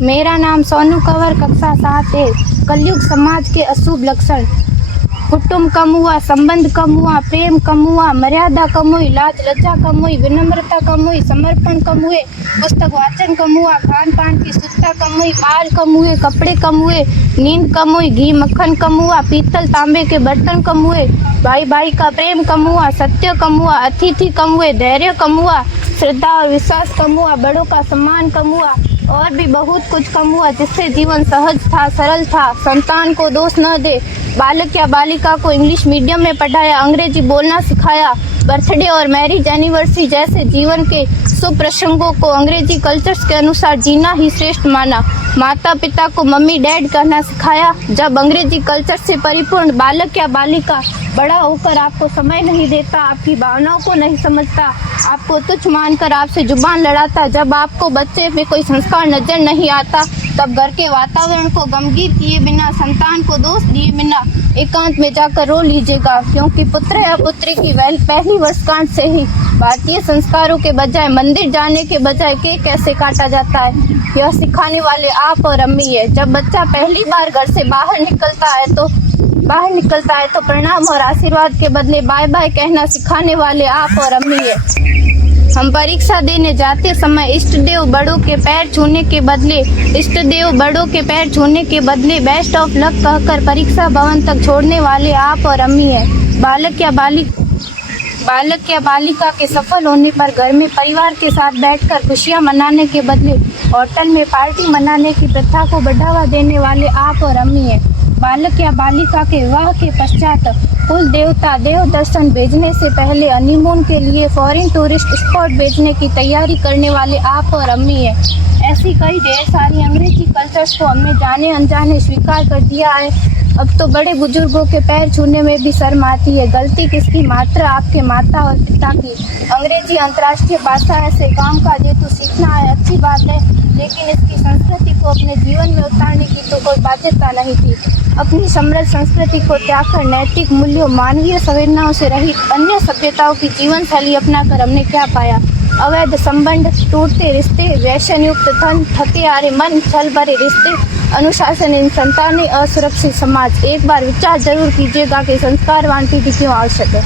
मेरा नाम सोनू कंवर, कक्षा 7 कलयुग समाज के अशुभ लक्षण। कुटुंब कम हुआ, संबंध कम हुआ, प्रेम कम हुआ, मर्यादा कम हुई, लाज लज्जा कम हुई, विनम्रता कम हुई, समर्पण कम हुए, पुस्तक वाचन कम हुआ, खान पान की शुद्धता कम हुई, बाल कम हुए, कपड़े कम हुए, नींद कम हुई, घी मक्खन कम हुआ, पीतल तांबे के बर्तन कम हुए, भाई भाई का प्रेम कम हुआ, सत्य कम हुआ, अतिथि कम हुए, धैर्य कम हुआ, श्रद्धा और विश्वास कम हुआ, बड़ों का सम्मान कम हुआ और भी बहुत कुछ कम हुआ जिससे जीवन सहज था, सरल था। संतान को दोष न दे, बालक या बालिका को इंग्लिश मीडियम में पढ़ाया, अंग्रेजी बोलना सिखाया, बर्थडे और मैरिज एनिवर्सरी जैसे जीवन के शुभ प्रसंगों को अंग्रेजी कल्चर्स के अनुसार जीना ही श्रेष्ठ माना। माता पिता को मम्मी डैड कहना सिखाया। जब अंग्रेजी कल्चर से परिपूर्ण बालक या बालिका बड़ा होकर आपको समय नहीं देता, आपकी भावनाओं को नहीं समझता, आपको तुच्छ मानकर आपसे जुबान लड़ाता, जब आपको बच्चे में कोई संस्कार नजर नहीं आता, तब घर के वातावरण को गमगीन किए बिना, संतान को दोष दिए बिना एकांत में जाकर रो लीजिएगा, क्योंकि पुत्र या पुत्री की पहली वर्षगांठ से ही भारतीय संस्कारों के बजाय, मंदिर जाने के बजाय केक कैसे काटा जाता है, यह सिखाने वाले आप और अम्मी है। जब बच्चा पहली बार घर से बाहर निकलता है तो प्रणाम और आशीर्वाद के बदले बाय बाय कहना सिखाने वाले आप और अम्मी है। हम परीक्षा देने जाते समय इष्ट देव बड़ों के पैर छूने के बदले बेस्ट ऑफ लक कहकर परीक्षा भवन तक छोड़ने वाले आप और अम्मी है। बालक या बालिका के सफल होने पर घर में परिवार के साथ बैठकर खुशियां मनाने के बदले होटल में पार्टी मनाने की प्रथा को बढ़ावा देने वाले आप और अम्मी है। बालक या बालिका के विवाह के पश्चात कुल देवता देव दर्शन भेजने से पहले हनीमून के लिए फॉरेन टूरिस्ट स्पॉट भेजने की तैयारी करने वाले आप और अम्मी है। ऐसी कई ढेर सारी अंग्रेजी कल्चर्स को हमने जाने अनजाने स्वीकार कर दिया है। अब तो बड़े बुजुर्गों के पैर छूने में भी शर्म आती है। गलती किसकी? मात्र आपके माता और पिता की। अंग्रेजी अंतर्राष्ट्रीय भाषा है से काम काज हेतु सीखना है, अच्छी बात है, लेकिन इसकी संस्कृति को अपने जीवन में उतारने की तो कोई बाध्यता नहीं थी। अपनी समृद्ध संस्कृति को त्यागकर नैतिक मूल्यों, मानवीय संवेदनाओं से रहित अन्य सभ्यताओं की जीवन शैली अपनाकर हमने क्या पाया? अवैध संबंध, टूटते रिश्ते, व्यसन युक्त धन, थके हारे मन, छल भरे रिश्ते, अनुशासनहीन संतानें, असुरक्षित समाज। एक बार विचार जरूर कीजिएगा कि संस्कारवान पीढ़ी क्यों आवश्यक है।